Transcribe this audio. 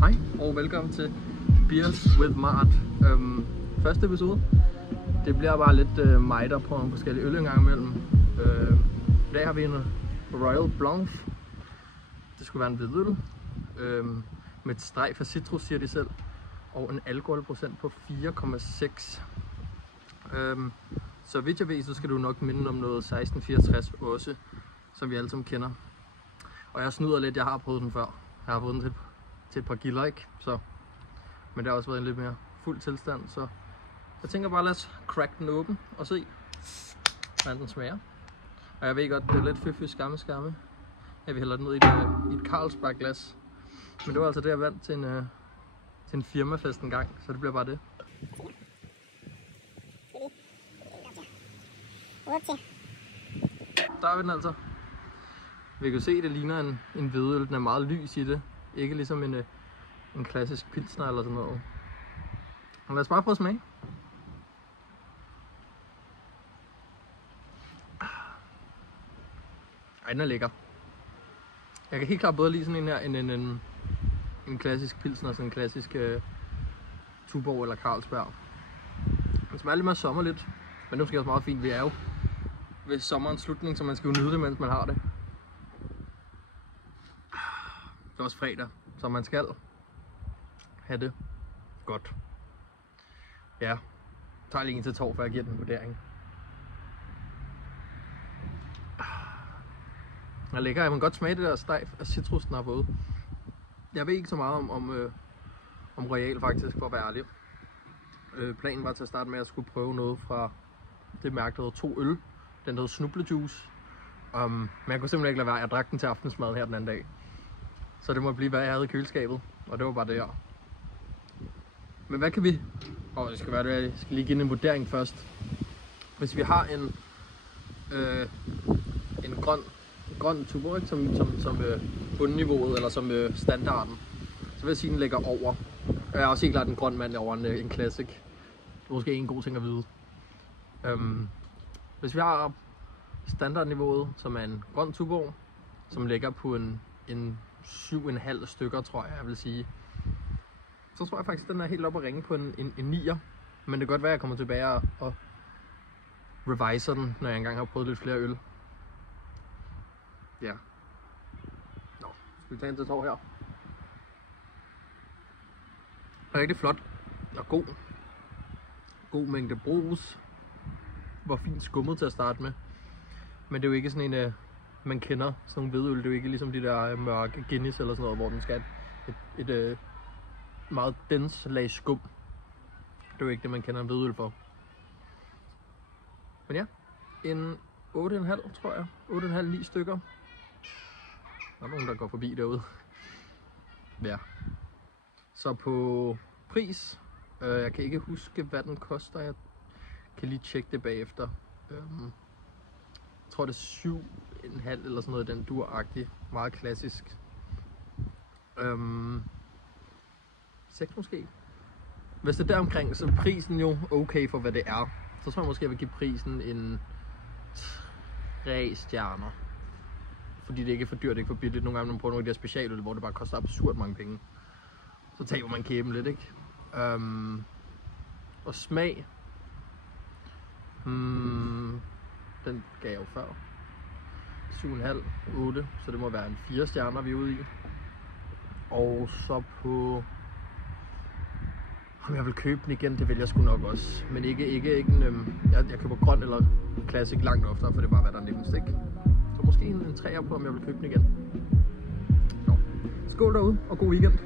Hej og velkommen til Beers with Mart. Første episode. Det bliver bare lidt mig, der prøver nogle forskellige øl en gang imellem. I dag har vi en Royal Blanc. Det skulle være en hvidøl med et strejf af citrus, siger de selv, og en alkoholprocent på 4,6. Så vidt jeg ved, så skal du nok minde om noget 1664 også, som vi alle sammen kender. Og jeg snyder lidt, jeg har prøvet den før. Jeg har prøvet den til et par gilder, ikke? Så, men det har også været en lidt mere fuld tilstand, så jeg tænker bare, lad os crack den åben og se, hvordan den smager. Og jeg ved godt, det er lidt føfø skamme. Jeg vil hælde den ned i et Carlsberg glas. Men det var altså det, jeg vandt til en firmafest en gang, så det bliver bare det. Der er vi den altså. Vi kan se, at det ligner en hvidøl. Den er meget lys i det. Ikke ligesom en klassisk pilsner eller sådan noget. Og lad os bare prøve at smage. Ej, den er lækker. Jeg kan helt klart bedre lide sådan en her end en klassisk pilsner, sådan en klassisk Tuborg eller Carlsberg. Den smager lidt mere sommerligt, men det er måske også meget fint. Vi er jo ved sommerens slutning, så man skal jo nyde det, mens man har det. Det er også fredag, så man skal have det godt. Ja, jeg tager lige en til tår, før jeg giver den en vurdering. Den er lækker. Jeg kan godt smage det der stejf af citrus, den har fået. Jeg ved ikke så meget om Royal faktisk, for at være ærlig. Planen var til at starte med, at jeg skulle prøve noget fra det mærke, der hedder 2 øl. Den hedder Snublejuice. Men jeg kunne simpelthen ikke lade være. Jeg drak den til aftensmad her den anden dag. Så det må blive, hvad jeg havde i køleskabet. Og det var bare det her. Men hvad kan vi... det skal være det. Jeg skal lige give en vurdering først. Hvis vi har en grøn Tuborg, som bundniveauet, eller som standarden, så vil jeg sige, at den ligger over. Jeg er også helt klart en grøn mand over en Classic. Det er måske en god ting at vide. Hvis vi har standardniveauet, som er en grøn Tuborg, som ligger på en 7,5 stykker, tror jeg vil sige, så tror jeg faktisk, at den er helt oppe at ringe på en 9'er. Men det kan godt være, at jeg kommer tilbage og reviser den, når jeg engang har prøvet lidt flere øl. Ja. Nå, skal vi tage en til tår her. Rigtig flot og god. God mængde brus. Var fint skummet til at starte med. Men det er jo ikke sådan en, man kender sådan nogle hvidøl. Det er jo ikke ligesom de der mørke Guinness eller sådan noget, hvor den skal et meget dens lag skum. Det er jo ikke det, man kender en hvidøl for. Men ja, en 8,5 tror jeg. 8,5-9 stykker. Der er nogen, der går forbi derude. Ja. Så på pris, jeg kan ikke huske, hvad den koster. Jeg kan lige tjekke det bagefter. Jeg tror, det er 7,5 eller sådan noget, den dur-agtig. Meget klassisk. 6 måske. Hvis det er deromkring, så er prisen jo okay for, hvad det er. Så tror jeg måske, jeg vil give prisen en 3 stjerner. Fordi det ikke er for dyrt, det er ikke for billigt. Nogle gange, når man prøver nogle af de her specialøl, hvor det bare koster absurd mange penge, så taber man kæben lidt, ikke? Og smag. Den gav jeg jo før. 7,5, 8, så det må være en 4 stjerner, vi er ude i. Og så på... Om jeg vil købe den igen, det vil jeg sgu nok også. Men ikke en... Jeg køber grøn eller Classic langt oftere, for det er bare, hvad der er nemmest, ikke? Så måske en 3'er på, om jeg vil købe den igen. Nå. Skål derude, og god weekend.